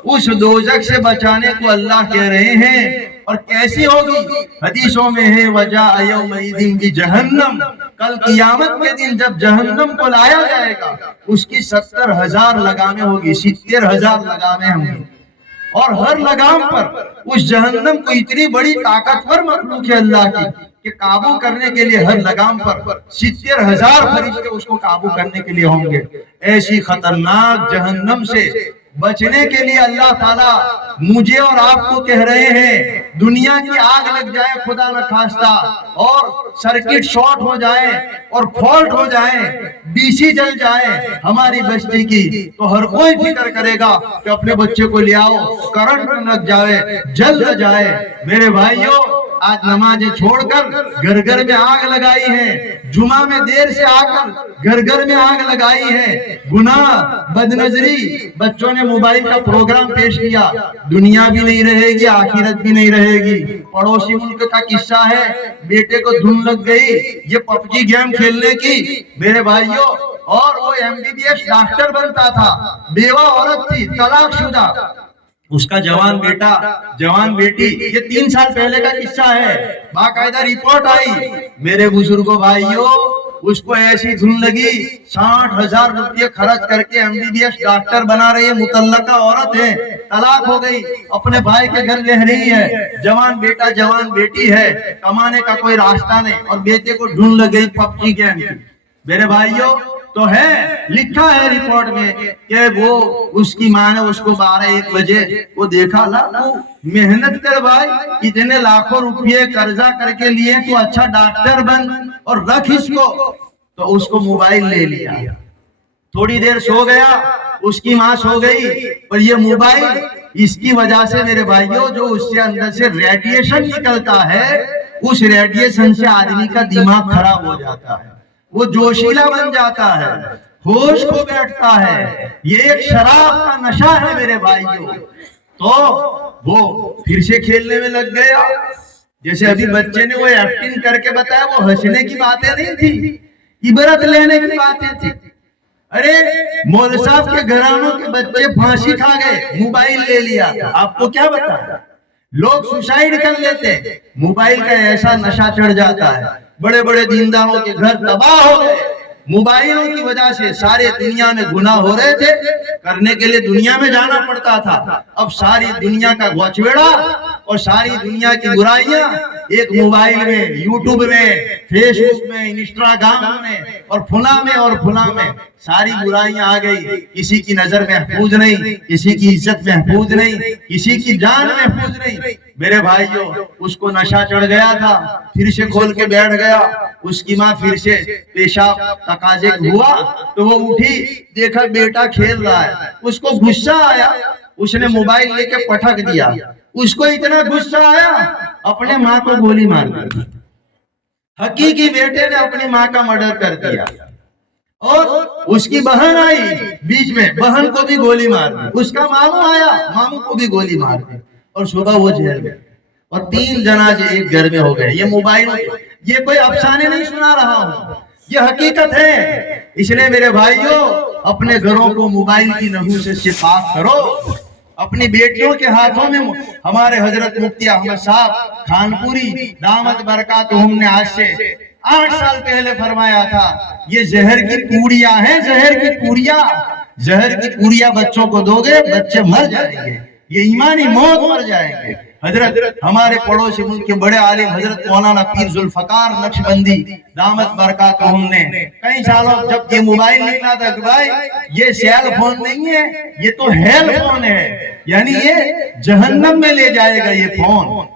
اس دوزخ سے بچانے کو اللہ کہہ رہے ہیں، اور کیسی ہوگی؟ حدیثوں میں ہے وَجَاءَ يَوْمَئِذٍ بِجَهَنَّمَ، کل قیامت کے دن جب جہنم کو لایا جائے گا اس کی 70,000 لگامیں ہوگی، 70,000 لگامیں ہوں گی، اور ہر لگام پر اس جہنم کو اتنی بڑی طاقتور مخلوق ہے اللہ کی کہ قابو کرنے کے لیے ہر لگام پر 70,000 فرشتے اس کو قابو کرنے کے لیے ہوں گے۔ ایسی خطرناک جہنم سے بچنے کے لیے اللہ تعالیٰ مجھے اور آپ کو کہہ رہے ہیں، دنیا کی آگ لگ جائے خدا نہ خواستہ، اور سرکٹ شارٹ ہو جائے اور فالٹ ہو جائے، ڈی سی جل جائے ہماری بستی کی، تو ہر کوئی فکر کرے گا کہ اپنے بچے کو لے آؤ، کرنٹ لگ جائے، جل جائے۔ میرے بھائیوں آج نمازیں چھوڑ کر گھر گھر میں آگ لگائی ہے، جمعہ میں دیر سے آ کر گھر گھر میں آگ لگائی ہے، گناہ، بدنظری، بچوں نے موبائل کا پروگرام پیش کیا، دنیا بھی نہیں رہے گی، آخرت بھی نہیں رہے گی۔ پڑوسی ملک کا قصہ ہے، بیٹے کو دھن لگ گئی یہ پب جی گیم کھیلنے کی میرے بھائیوں، اور وہ MBBS ڈاکٹر بنتا تھا، بیوہ عورت تھی، طلاق شدہ، اس کا جوان بیٹا، جوان بیٹی، یہ 3 سال پہلے کا قصہ ہے، باقاعدہ رپورٹ آئی میرے بزرگوں بھائیوں، اس کو ایسی دھن لگی 60,000 روپے خرچ کر کے MBBS ڈاکٹر بنا رہی ہے، مطلقہ عورت ہے، طلاق ہو گئی، اپنے بھائی کے گھر رہ رہی ہے، جوان بیٹا جوان بیٹی ہے، کمانے کا کوئی راستہ نہیں، اور بیٹے کو دھن لگ گئی پب جی گیم کی۔ میرے بھائیوں تو ہے، لکھا ہے رپورٹ میں کہ وہ اس کی ماں نے اس کو 12-1 بجے وہ دیکھا، تو محنت کر بھائی، اتنے لاکھوں روپے قرضہ کر کے لیے تو اچھا ڈاکٹر بن اور رکھ اس کو، تو اس کو موبائل لے لیا، تھوڑی دیر سو گیا، اس کی ماں سو گئی، اور یہ موبائل اس کی وجہ سے میرے بھائیوں جو اس سے اندر سے ریڈیشن نکلتا ہے، اس ریڈیشن سے آدمی کا دماغ خراب ہو جاتا ہے، وہ جوشیلا بن جاتا ہے، ہوش کھو بیٹھتا ہے، یہ ایک شراب کا نشہ ہے میرے بھائیوں۔ تو وہ پھر سے کھیلنے میں لگ گیا، جیسے ابھی بچے نے وہ ایکٹنگ کر کے بتایا، وہ ہنسنے کی باتیں نہیں تھی، عبرت لینے کی باتیں تھی۔ ارے مولوی صاحب کے گھرانوں کے بچے پھانسی کھا گئے، موبائل لے لیا، آپ کو کیا بتایا؟ لوگ سوسائڈ کر لیتے، موبائل کا ایسا نشہ چڑھ جاتا ہے، بڑے بڑے دینداروں کے گھر تباہ ہو گئے، موبائلوں کی وجہ سے سارے دنیا میں گناہ ہو رہے تھے، کرنے کے لیے دنیا میں جانا پڑتا تھا، اب ساری دنیا کا گوچویڑا اور ساری دنیا کی برائیاں ایک موبائل میں، یوٹیوب میں، فیس بک میں، انسٹاگرام میں، اور فلاں میں ساری برائیاں آ گئی، کسی کی نظر محفوظ نہیں، کسی کی عزت محفوظ نہیں، کسی کی جان محفوظ نہیں۔ میرے بھائیوں اس کو نشہ چڑھ گیا تھا، پھر سے کھول کے بیٹھ گیا، اس کی ماں پھر سے پیشاب تقاضے ہوا تو وہ اٹھی، دیکھا بیٹا کھیل رہا ہے، اس کو غصہ آیا، اس نے موبائل لے کے پٹک دیا، اس کو اتنا غصہ آیا اپنے ماں کو گولی مار دی، حقیقی بیٹے نے اپنی ماں کا مرڈر کر دیا، اور اس کی بہن آئی بیچ میں، بہن کو بھی گولی مار دی، اس کا ماموں آیا، ماموں کو بھی گولی مار دی، اور صبح وہ جیل میں، اور 3 جنازے ایک گھر میں ہو گئے۔ یہ موبائل، یہ کوئی افسانے نہیں سنا رہا ہوں، یہ حقیقت ہے۔ اس لیے میرے بھائیوں اپنے گھروں کو موبائل کی نحوست سے پاک کرو. اپنی بیٹیوں کے ہاتھوں میں ہمارے حضرت مفتی احمد صاحب خانپوری دامت برکاتہم نے آج سے 8 سال پہلے فرمایا تھا یہ زہر کی پوڑیاں ہیں, زہر کی پوڑیاں. زہر کی پوڑیاں بچوں کو دو گے بچے مر جائیں گے, یہ ایمانی موت مر جائیں گے. حضرت ہمارے پڑوسی ملک کے بڑے عالم حضرت مولانا پیر ذوالفقار نقشبندی دامت برکاتہم نے کئی سالوں جب یہ موبائل نکلا تھا کہ بھائی یہ سیل فون نہیں ہے, یہ تو ہیل فون ہے, یعنی یہ جہنم میں لے جائے گا.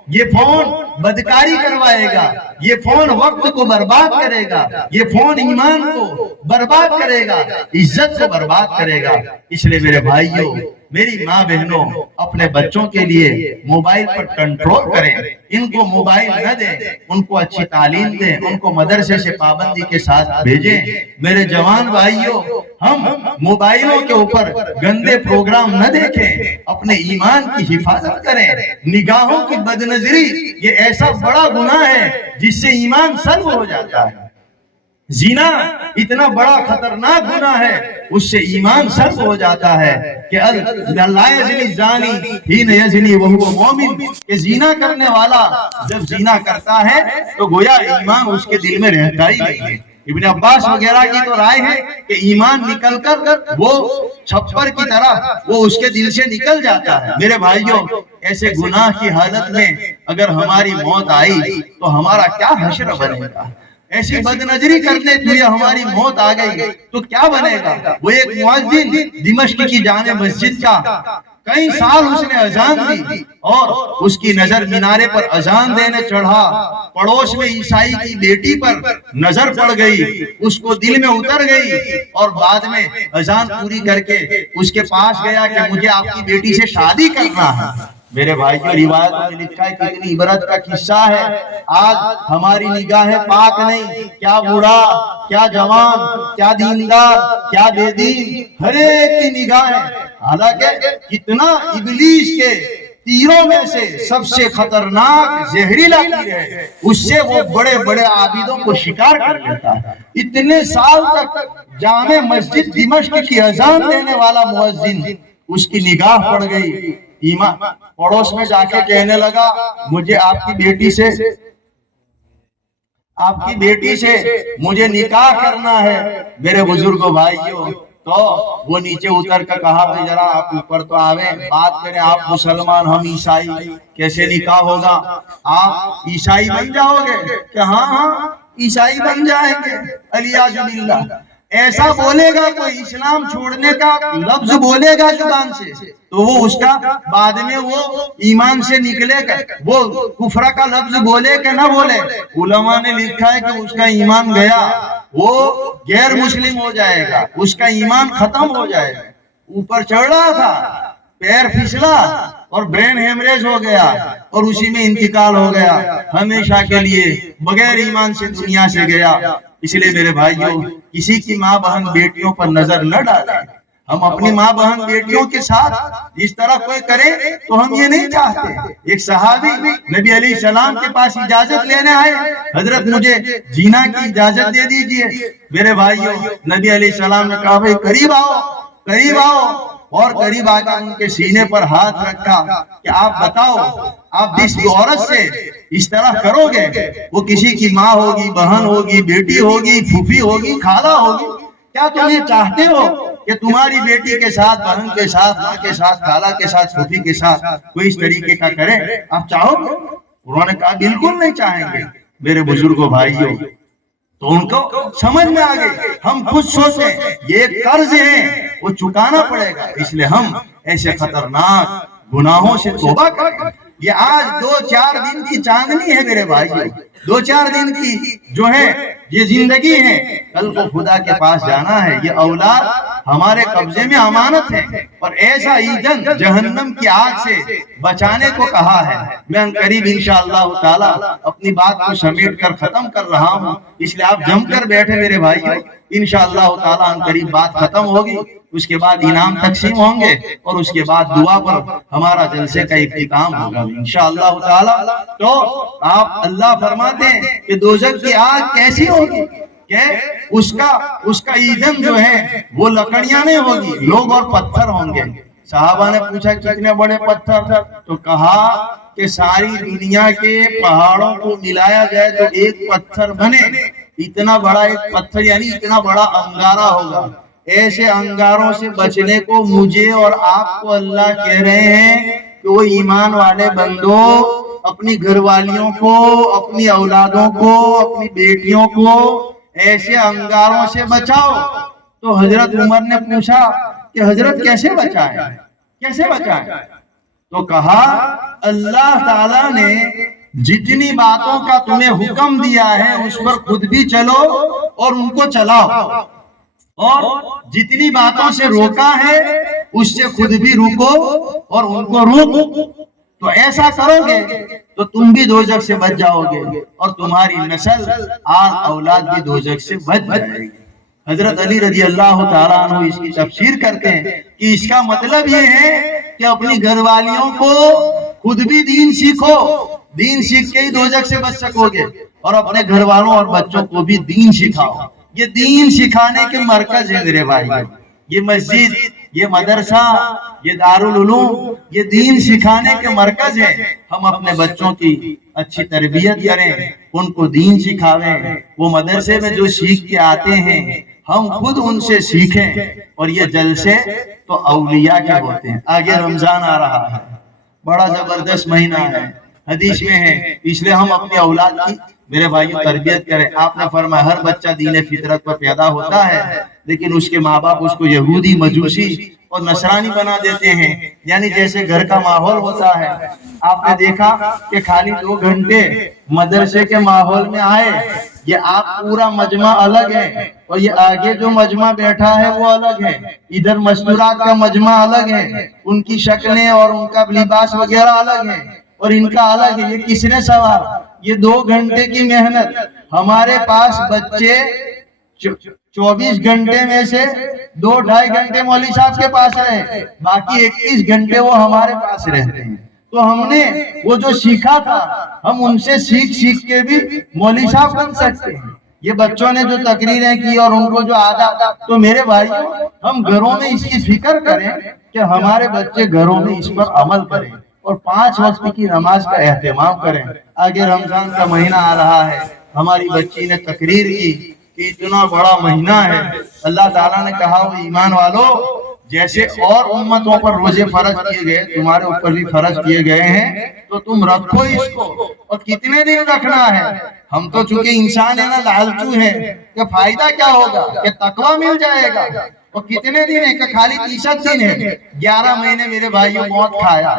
یہ فون بدکاری کروائے گا, یہ فون وقت کو برباد کرے گا, یہ فون ایمان کو برباد کرے گا, عزت کو برباد کرے گا. اس لیے میرے بھائیوں میری ماں بہنوں اپنے بچوں کے لیے موبائل پر کنٹرول کریں, ان کو موبائل نہ دیں, ان کو اچھی تعلیم دیں, ان کو مدرسے سے پابندی کے ساتھ بھیجیں. میرے جوان بھائیوں ہم موبائلوں کے اوپر گندے پروگرام نہ دیکھیں, اپنے ایمان کی حفاظت کریں. نگاہوں کی بدنظری یہ ایسا بڑا گناہ ہے جس سے ایمان سلب ہو جاتا ہے. زنا اتنا بڑا خطرناک گناہ ہے, اس سے ایمان سلب ہو جاتا ہے کہ لا یزنی الزانی حین یزنی وہو مومن, کہ زنا کرنے والا جب زنا کرتا ہے تو گویا ایمان اس کے دل میں رہتا ہی نہیں. ابن عباس وغیرہ کی تو رائے ہے کہ ایمان نکل کر وہ چھپر کی طرح وہ اس کے دل سے نکل جاتا ہے. میرے بھائیوں ایسے گناہ کی حالت میں اگر ہماری موت آئی تو ہمارا کیا حشر بنے گا. ایسی بدنظری کرنے تو یہ ہماری موت آ گئی تو کیا بنے گا. وہ ایک مؤذن دمشق کی جامع مسجد کا کئی سال اس نے اذان دی اور اس کی نظر مینارے پر اذان دینے چڑھا, پڑوس میں عیسائی کی بیٹی پر نظر پڑ گئی, اس کو دل میں اتر گئی اور بعد میں اذان پوری کر کے اس کے پاس گیا کہ مجھے آپ کی بیٹی سے شادی کرنا ہے. میرے بھائیوں روایت میں لکھا ہے کتنی عبرت کا قصہ ہے. آج ہماری نگاہیں پاک نہیں, کیا بوڑھا کیا جوان کیا دیندار کیا بے دین, ہر ایک کی نگاہیں. حالانکہ کتنا ابلیس کے تیروں میں سے سب سے خطرناک زہریلا تیر ہے, اس سے وہ بڑے بڑے عابدوں کو شکار کر لیتا ہے. اتنے سال تک جامع مسجد دمشق کی اذان دینے والا مؤذن, اس کی نگاہ پڑ گئی ایمان, پڑوس میں جا کے کہنے لگا مجھے آپ کی بیٹی سے مجھے نکاح کرنا ہے. میرے بزرگوں بھائیوں تو وہ نیچے اتر کر کہا بھائی ذرا آپ اوپر تو آویں, بات کریں, آپ مسلمان ہم عیسائی, کیسے نکاح ہوگا, آپ عیسائی بن جاؤ گے. کہ ہاں عیسائی بن جائیں گے. الیاذ باللہ ایسا بولے گا کوئی, اسلام چھوڑنے کا لفظ بولے گا زبان سے تو وہ اس کا بعد میں وہ ایمان سے نکلے گا, وہ کفر کا لفظ بولے کہ نہ بولے. علماء نے لکھا ہے کہ اس کا ایمان گیا, وہ غیر مسلم ہو جائے گا, اس کا ایمان ختم ہو جائے گا. اوپر چڑھ رہا تھا, پیر پھسلا اور برین ہیمریج ہو گیا اور اسی میں انتقال ہو گیا, ہمیشہ کے لیے بغیر ایمان سے دنیا سے گیا. اس لیے میرے بھائیوں کسی کی ماں بہن بیٹیوں پر نظر نہ ڈالیں. ہم اپنی ماں بہن بیٹیوں کے ساتھ اس طرح کوئی کرے تو ہم یہ نہیں چاہتے. ایک صحابی نبی علیہ السلام کے پاس اجازت لینے آئے, حضرت مجھے زنا کی اجازت دے دیجئے. میرے بھائیوں نبی علیہ السلام نے کہا بھائی قریب آؤ, اور قریب آ کر ان کے سینے پر ہاتھ رکھا کہ آپ بتاؤ آپ جس عورت سے اس طرح کرو گے وہ کسی کی ماں ہوگی, بہن ہوگی, بیٹی ہوگی, پھوپھی ہوگی, خالہ ہوگی, کیا تم یہ چاہتے ہو کہ تمہاری بیٹی کے ساتھ, بہن کے ساتھ, ماں کے ساتھ, خالہ کے ساتھ, پھوپھی کے ساتھ کوئی اس طریقے کا کرے؟ آپ چاہو گے؟ انہوں نے کہا بالکل نہیں چاہیں گے. میرے بزرگوں بھائیوں تو ان کو سمجھ میں آ گئی. ہم خود سوچیں یہ قرض ہے وہ چکانا پڑے گا, اس لیے ہم ایسے خطرناک گناہوں سے توبہ کریں. یہ آج 2-4 دن کی چاندنی ہے میرے بھائیوں, 2-4 دن کی جو ہے یہ زندگی ہے, کل کو خدا کے پاس جانا ہے. یہ اولاد ہمارے قبضے میں امانت ہے اور ایسا ایندھن جہنم کی آگ سے بچانے کو کہا ہے. میں قریب انشاءاللہ تعالی اپنی بات کو سمیٹ کر ختم کر رہا ہوں, اس لیے آپ جم کر بیٹھے میرے بھائیوں. انشاءاللہ تعالی قریب بات ختم ہوگی, اس کے بعد انعام تقسیم ہوں گے اور اس کے بعد دعا پر ہمارا جلسے کا اختتام ہوگا انشاءاللہ تعالی. تو آپ اللہ فرماتے ہیں کہ دوزخ کی آگ کیسی ہوگی کہ اس کا ایندھن جو ہے وہ لکڑیاں نہیں ہوگی، لوگ اور پتھر ہوں گے۔ صحابہ نے پوچھا کتنے بڑے پتھر؟ تو کہا کہ ساری دنیا کے پہاڑوں کو ملایا جائے تو ایک پتھر بنے، اتنا بڑا ایک پتھر، یعنی اتنا بڑا انگارہ ہوگا۔ ایسے انگاروں سے بچنے کو مجھے اور آپ کو اللہ کہہ رہے ہیں کہ وہ ایمان والے بندوں اپنی گھر والیوں کو، اپنی اولادوں کو، اپنی بیٹیوں کو ایسے انگاروں سے بچاؤ۔ تو حضرت عمر نے پوچھا کہ حضرت کیسے بچائیں، کیسے بچائیں؟ تو کہا اللہ تعالیٰ نے جتنی باتوں کا تمہیں حکم دیا ہے اس پر خود بھی چلو اور ان کو چلاؤ، اور جتنی باتوں سے روکا ہے اس سے خود بھی روکو اور ان کو روکو۔ تو ایسا کرو گے تو تم بھی دوزخ سے بچ جاؤ گے اور تمہاری نسل آل اولاد بھی دوزخ سے بچ جائے گی۔ حضرت علی رضی اللہ تعالیٰ عنہ اس کی تفسیر کرتے ہیں کہ اس کا مطلب یہ ہے کہ اپنی گھر والیوں کو خود بھی دین سیکھو، دین سیکھ کے ہی دوزخ سے بچ سکو گے، اور اپنے گھر والوں اور بچوں کو بھی دین سکھاؤ۔ یہ دین سکھانے کے مرکز ہیں میرے بھائی، یہ مسجد، یہ مدرسہ، یہ دارالعلوم، یہ دین سکھانے کے مرکز ہے۔ ہم اپنے بچوں کی اچھی تربیت کریں، ان کو دین سکھاویں، وہ مدرسے میں جو سیکھ کے آتے ہیں ہم خود ان سے سیکھیں۔ اور یہ جلسے تو اولیاء کے ہوتے ہیں۔ آگے رمضان آ رہا ہے، بڑا زبردست مہینہ ہے، حدیث میں ہے، اس لیے ہم اپنی اولاد کی میرے بھائیوں تربیت کریں۔ آپ نے فرمایا ہر بچہ دین فطرت پر پیدا ہوتا ہے، لیکن اس کے ماں باپ اس کو یہودی، مجوسی اور نصرانی بنا دیتے ہیں، یعنی جیسے گھر کا ماحول ہوتا ہے۔ آپ نے دیکھا کہ خالی 2 گھنٹے مدرسے کے ماحول میں آئے، یہ آپ پورا مجمع الگ ہے، اور یہ آگے جو مجمع بیٹھا ہے وہ الگ ہے، ادھر مستورات کا مجمع الگ ہے، ان کی شکلیں اور ان کا لباس وغیرہ الگ ہے، اور ان کا الگ ہے۔ یہ کس نے سوال؟ یہ 2 گھنٹے کی محنت۔ ہمارے پاس بچے 24 گھنٹے میں سے 2-2.5 گھنٹے مولوی صاحب کے پاس رہے، باقی 21 گھنٹے وہ ہمارے پاس رہتے ہیں۔ تو ہم نے وہ جو سیکھا تھا ہم ان سے سیکھ کے بھی مولوی صاحب بن سکتے ہیں۔ یہ بچوں نے جو تقریریں کی اور ان کو جو آداب، تو میرے بھائیوں ہم گھروں میں اس کی فکر کریں کہ ہمارے بچے گھروں میں اس پر عمل کریں اور 5 وقت کی نماز کا اہتمام کریں۔ آگے رمضان کا مہینہ آ رہا ہے، ہماری بچی نے تقریر کی کہ اتنا بڑا مہینہ ہے، اللہ تعالیٰ نے کہا وہ ایمان والو جیسے اور امتوں پر روزے فرض کیے گئے تمہارے اوپر بھی فرض کیے گئے ہیں، تو تم رکھو اس کو۔ اور کتنے دن رکھنا ہے؟ ہم تو چونکہ انسان ہے نا، لالچو ہے کہ فائدہ کیا ہوگا، کہ تقویٰ مل جائے گا۔ اور کتنے دن ہے؟ کہ خالی 30 دن ہے۔ 11 مہینے میرے بھائیوں بہت کھایا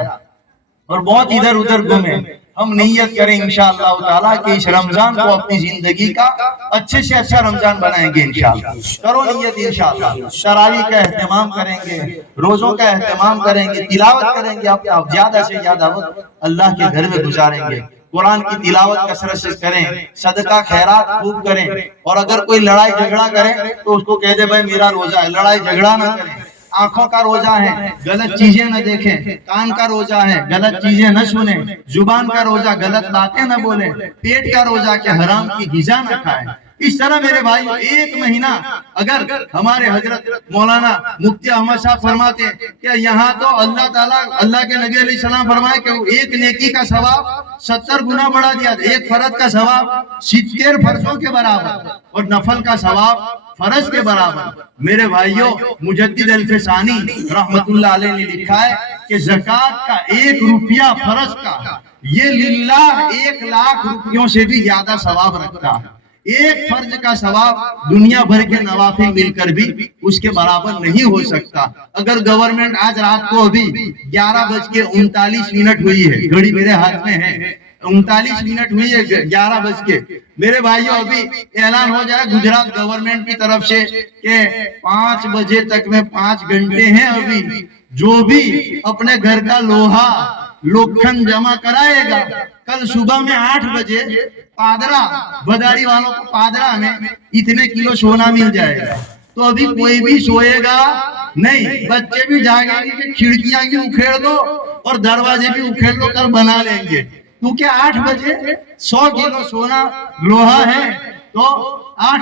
اور بہت ادھر ادھر گھومے۔ ہم نیت کریں انشاءاللہ تعالیٰ کہ اس رمضان کو اپنی زندگی کا اچھے سے اچھا رمضان بنائیں گے انشاءاللہ۔ کرو نیت انشاءاللہ، تراویح کا اہتمام کریں گے، روزوں کا اہتمام کریں گے، تلاوت کریں گے، آپ زیادہ سے زیادہ وقت اللہ کے گھر میں گزاریں گے، قرآن کی تلاوت کثرت سے کریں، صدقہ خیرات خوب کریں، اور اگر کوئی لڑائی جھگڑا کرے تو اس کو کہہ دے بھائی میرا روزہ ہے، لڑائی جھگڑا نہ کریں۔ آنکھوں کا روزہ ہے، غلط چیزیں نہ دیکھیں، کان کا روزہ ہے، غلط چیزیں نہ سنیں، زبان کا روزہ غلط باتیں نہ بولیں، پیٹ کا روزہ کہ حرام کی غذا نہ کھائیں۔ اس طرح میرے بھائی 1 مہینہ اگر ہمارے حضرت مولانا مفتی احمد صاحب فرماتے کہ یہاں تو اللہ تعالیٰ، اللہ کے نبی علیہ السلام فرمائے کہ ایک نیکی کا ثواب 70 گنا بڑھا دیا، ایک فرض کا ثواب 70 فرضوں کے برابر اور نفل کا ثواب فرض کے برابر۔ میرے بھائیوں مجدد الفسانی رحمت اللہ علیہ نے لکھا ہے کہ زکوٰۃ کا 1 روپیہ فرض کا یہ للہ 1 لاکھ روپیوں سے بھی زیادہ ثواب رکھتا ہے۔ ایک فرض کا ثواب دنیا بھر کے نوافل مل کر بھی اس کے برابر نہیں ہو سکتا۔ اگر گورنمنٹ آج رات کو ابھی 11:39 ہوئی ہے، گھڑی میرے ہاتھ میں ہے، 39 ہوئی ہے 11 میرے بھائیوں ابھی اعلان ہو جائے گجرات گورنمنٹ کی طرف سے کہ 5 بجے تک میں 5 گھنٹے ہیں، ابھی جو بھی اپنے گھر کا لوہا لوکھن جمع کرائے گا کل صبح میں 8 بجے پادرا بداری والوں کو پادرا میں اتنے کلو سونا مل جائے گا۔ تو ابھی کوئی بھی سوئے گا نہیں، بچے بھی جاگیں گے کہ کھڑکیاں بھی اکھیڑ دو اور دروازے بھی اکھیڑ دو کر بنا لیں گے، کیونکہ 8 بجے 100 کلو سونا لوہا ہے۔ تو 8